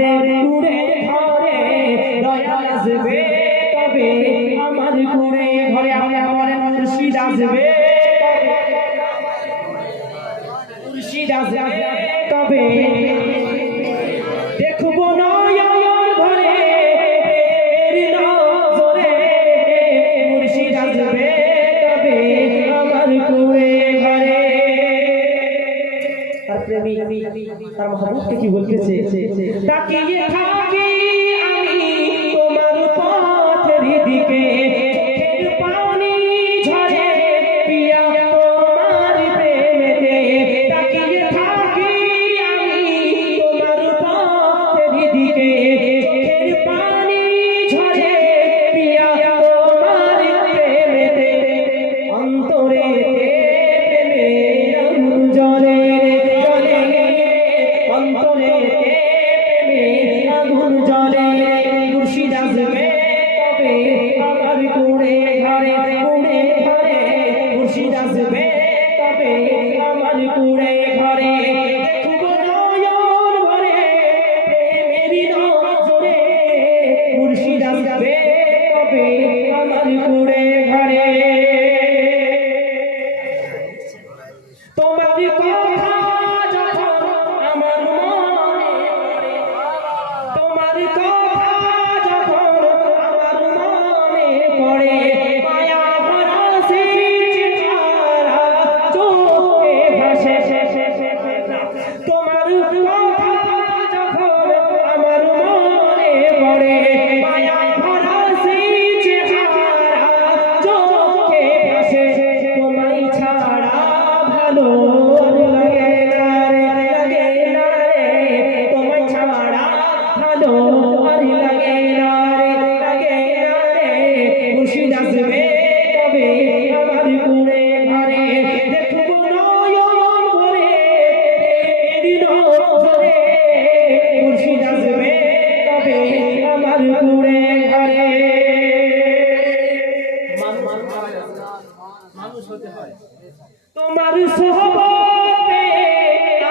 ঘরে কুড়ে ঘরে দয়া আসবে তবে আমার কুড়ে ঘরে আমার মুর্শিদ আসবে মুর্শিদ আসবে তবে দেখবো নয়ন ঘরে নজরে মুর্শিদ আসবে তবে আমার কুড়ে ঘরে। তার প্রেমী তার মাহবুবকে কি বলতেছে, তাকিয়ে থাকি আমি তোমার পথের দিকে পানি ঝরে পিয়া তোমার প্রেমেতে তাকিয়ে থাকি আমি তোমার পথের দিকে পানি ঝরে পিয়া তোমার প্রেমেতে অন্তরে প্রেমের আগুন জ্বলে অন্তরে প্রেমের আগুন জ্বলে মুর্শিদ আসবে তবে আমার কুড়ে ঘরে মুর্শিদ আসবে তবে আমার কুড়ে ঘরে দেখব নয়ন ভরে প্রেমেরই নজরে মুর্শিদ আসবে তবে আমার কুড়ে ঘরে। তোমার কথা যখন আমার মনে পড়ে তোমার কথা যখন আমার মনে পড়ে মায়া ভরা চেহারা চোখে ভাসে তোমার কথা যখন আমার মনে পড়ে মায়া ভরা চেহারা চোখে ভাসে তোমায় ছাড়া ভালো লাগে না রে তোমায় ছাড়া ভালো লাগে না রে মুর্শিদ আসবে তবে আমার কুড়ে ঘরে দেখব নয়ন ভরে নজরে মুর্শিদ আসবে তবে আমার কুড়ে ঘরে। মানুষ হতে হয় তোমার সোহবতে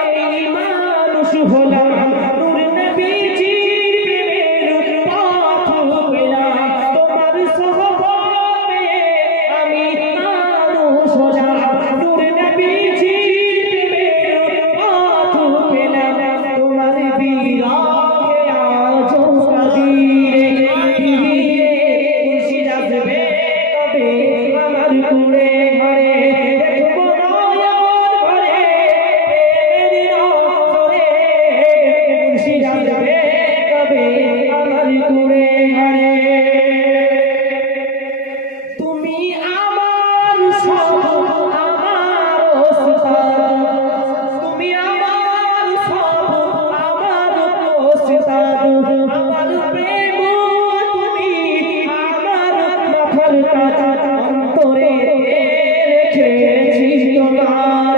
আমি মানুষ হলাম নূর নবীজির প্রেমের পথ পেলাম তোমার সোহবতে আমি মানুষ হলাম নূর নবীজির প্রেমের পথ পেলাম তোমার বিরহে আজ কাঁদি মুর্শিদ আসবে তবে আমার কুড়ে ঘরে দেখব নয়ন ভরে প্রেমের নজরে মুর্শিদ আসবে তবে আমার কুড়ে ঘরে। তুমি আমার সব আমার ওস্তাদ তুমি আমার সব আমার ওস্তাদ আমার প্রেম তুমি আমার মাথার তাজ অন্তরে রেখেছি তোমার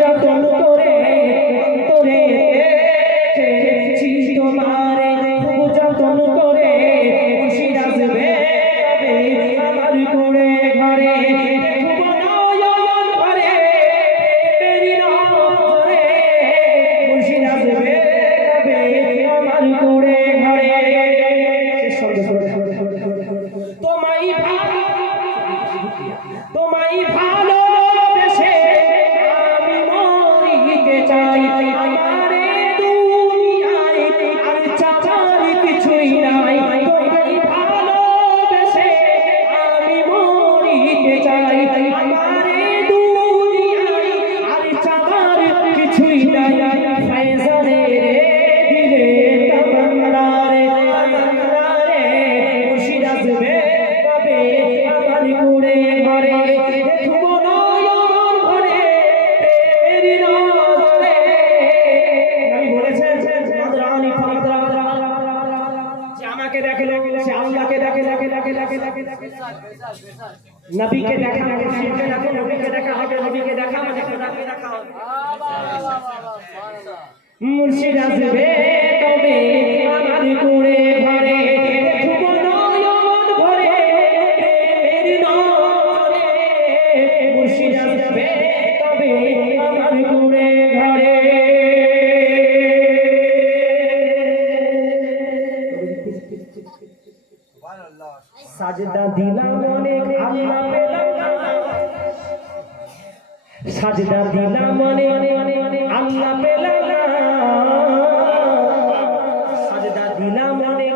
যতন করে অন্তরে রেখেছি তোমার যতন করে মুর্শিদ আসবে তবে আমার কুড়ে ঘরে দেখব নয়ন ভরে প্রেমেরই নজরে মুর্শিদ আসবে তবে আমার কুড়ে ঘরে। তোমায় ভালোবেসে আমি মরিতে চাই আমার দুনিয়ায় আর চাচার কিছুই নাই তোমায় ভালোবেসে আমি মরিতে চাই আমার দুনিয়ায় আর চাচার কিছুই নাই ফয়সালে দিলে তামান্না রে মুর্শিদ আসবে তবে আমার কুড়ে ঘরে দেখব নয়ন ভরে প্রেমের নজরে। আমি বলেছেন যে আমাকে দেখলে সে আল্লাহকে দেখে নবীকে দেখা মুর্শিদকে দেখো নবীকে দেখা হবে নবীকে দেখা হবে মুর্শিদ আসবে তবে আমার কুড়ে ঘরে দেখব নয়ন ভরে প্রেমের নজরে মুর্শিদ আসবে তবে আমার কুড়ে ঘরে। সাজদা দিলাম অনেক আল্লাহ পেলাম না, সাজদা দিলাম অনেক আল্লাহ পেলাম না, সাজদা দিলাম অনেক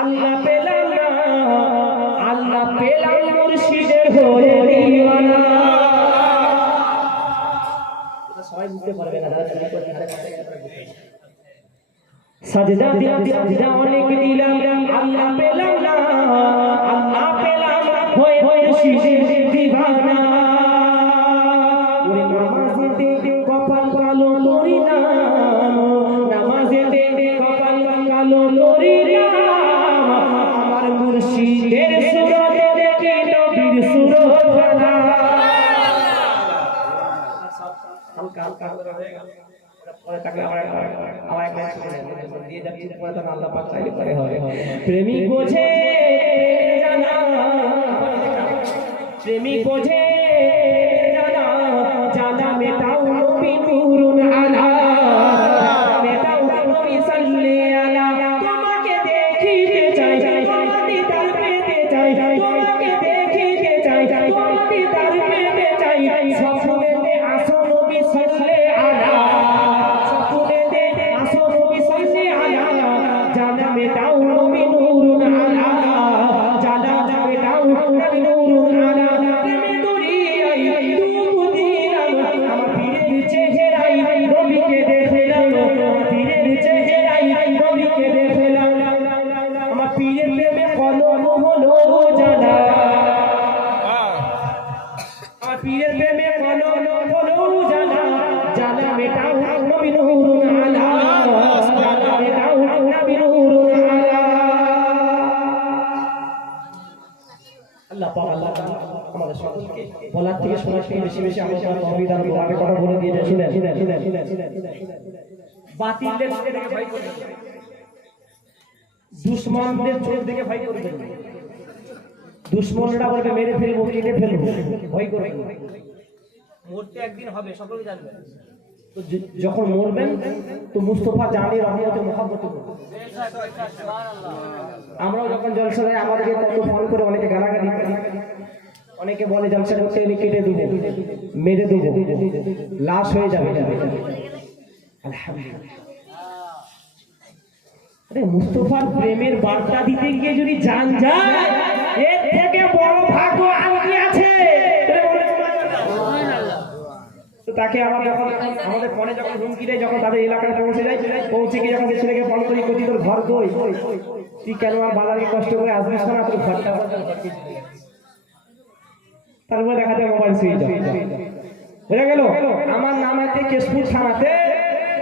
আল্লাহ পেলাম না, আল্লাহ পেলাম মুর্শিদের হয়ে দিওয়ানা। সবাই বুঝতে পারবে না, সাজদা দিলাম অনেক দিলাম আল্লাহ পেলাম না, আল্লাহ পেলাম হয়ে মুর্শিদের দিওয়ানা। ওরে নামাজেতে কপাল কালো লরি না, নামাজেতে কপাল কালো লরি না, আমার মুর্শিদের সুরত দেখে নবীর সুরত ভালা। হালকা হালকা হয়ে গেল, পরে থাকলে আমার দিয়ে যাচ্ছি, পরে তখন আল্লাহ পাক চাইলে পরে হয়। প্রেমিক বোঝে জানা, প্রেমিক বোঝে জানা, জানা মেটাও নবী নূরুন আলা, মেটাও নবী সাল্লি আলা। তোমাকে দেখিতে চাই, তোমার দিদার পেতে চাই, তোমাকে দেখিতে চাই, তোমার দিদার পেতে চাই, স্বপ্নেতে আসো নবী সাল্লি আলা, স্বপ্নেতে আসো নবী সাল্লি আলা, জানা মেটাও নবী নূরুন আলা, জানা মেটাও নবী নূরুন আলা। প্রেমে দরিয়াই ডুব দিলাম, আমার পীরের চেহারাই নবীকে দেখলাম, আমার পীরের চেহারাই নবীকে দেখলাম, আমার পীরের প্রেমে কলম হলো জানা, আমার পীরের প্রেমে কলম হলো জানা, জানা মেটাও নবী নূরুন আলা, জানা মেটাও নবী নূরুন আলা। আল্লাহ পাক আল্লাহ তাআলা আমাদের সকলকে বলার থেকে শোনার থেকে বেশি বেশি আমাদের তৌফিক দান করুন। আমি কথা বলে দিয়ে যাই, শুনেন। বাতিলদের চোখ থেকে ভয় করবেন, দুশমনদের চোখ থেকে ভয় করবেন, দুশমনরা বলবে মেরে ফেলবো, কেটে ফেলবো, ভয় করবেন। মরতে একদিন হবে, সকলে জানবেন। তো যখন মরবেন তো মুস্তাফা জানি রহমতে মোহাম্মতে মরবেন। আমরাও যখন জলসা দেয় আমাদেরকে কত ফোন করে অনেকে গালাগালি করে, অনেকে বলে জলসা করতে এলে কেটে দেবো, মেরে দেবো, লাশ হয়ে যাবে। আলহামদুলিল্লাহ, আরে মুস্তাফার প্রেমের বার্তা দিতে গিয়ে যদি জান যায়, এর থেকে বড় ভাগ্য আর কি আছে? তো তাকে আমার যখন আমাদের ফোনে যখন হুমকি দেয়, যখন তাদের এলাকায় পৌঁছে যায়, পৌঁছে গিয়ে যখন ছেলেকে ফোন করি, কতি তোর ঘর কই, তুই কেন আর বাজারে কষ্ট করে আসবিস না, তোর ঘরটা তারপরে দেখা যায় মোবাইল সুইচ অফ হয়ে গেল। আমার নামেতে কেশপুর থানাতে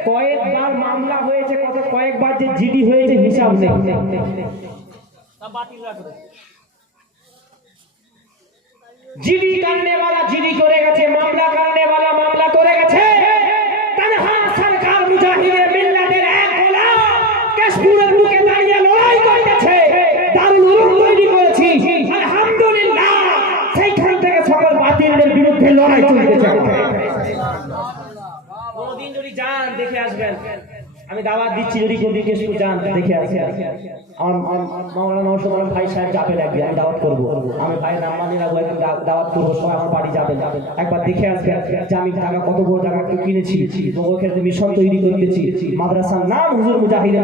কয়েকবার মামলা হয়েছে, কয়েকবার যে জিডি হয়েছে হিসাব নেই। জিডি করনে वाला জিডি করে গেছে, মামলা করনে वाला মামলা করে গেছে। তানহা সরকার মুজাহিদে মিল্লাতের এক গোলাম কেশপুরের বুকে দাঁড়িয়ে লড়াই করতেছে, দারুল উলুম তৈরি করেছি আলহামদুলিল্লাহ। সেইখান থেকে সকল বাতিলদের বিরুদ্ধে লড়াই চলতেছে। কোনদিন যদি যান দেখে আসবেন, আমি দাওয়াত দিচ্ছি, যদি কোনদিন কেশপুর যান দেখে আসবেন। মাওলানা ওসমান ভাই সাহেব যাবে লাগবে, আমি দাওয়াত করবো, আমি ভাইয়ের নাম মানি রাখবো, একদিন দাওয়াত করবো, সবাই আমার বাড়ি যাবেন, একবার দেখে আসবেন যে আমি জায়গা কত বড় জায়গা কিনেছি, ওখানে মিশন তৈরি করতেছি, মাদ্রাসার নাম হুজুর মুজাহিদ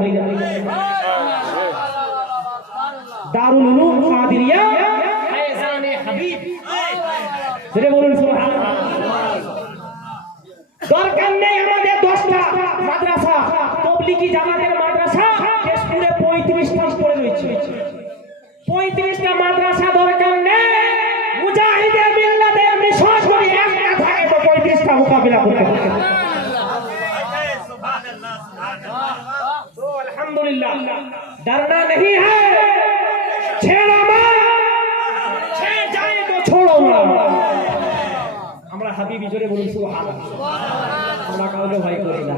দারুল উলুম কাদিরিয়া ফায়জানে হাবিব। সেটা বলুন সুবহানাল্লাহ। দরকার নেই আমাদের 10টা মাদ্রাসা, তবলিগি জামাতের মাদ্রাসা কেশপুরে 35টা পড়ে রয়েছে, 35টা মাদ্রাসা দরকার নেই। মুজাহিদে মিল্লাতের মিশন যদি একটা থাকে তো 35টা মোকাবিলা করতে হবে। तो अल्हम्दुलिल्लाह डरना नहीं है, छेड़ो मत, छेड़ जाए तो छोड़ो मत। আমরা হাবিবি জোরে বলুন সুবহানাল্লাহ। আমরা কাউকে ভয় করি না,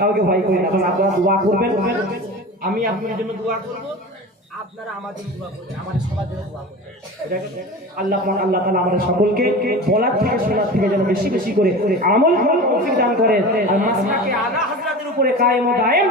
কাউকে ভয় করি না। আপনারা দোয়া করবেন, আমি আপনাদের জন্য দোয়া করব, আপনারা আমার জন্য দোয়া করবেন, আমাদের সবার জন্য দোয়া করবেন। আল্লাহ তাআলা আমাদের সকলকে বলার থেকে শোনার থেকে যেন বেশি বেশি করে আমল তৌফিক দান করেন, আর মাসলাকে আলা হযরতের উপরে কায়েম ও দায়েম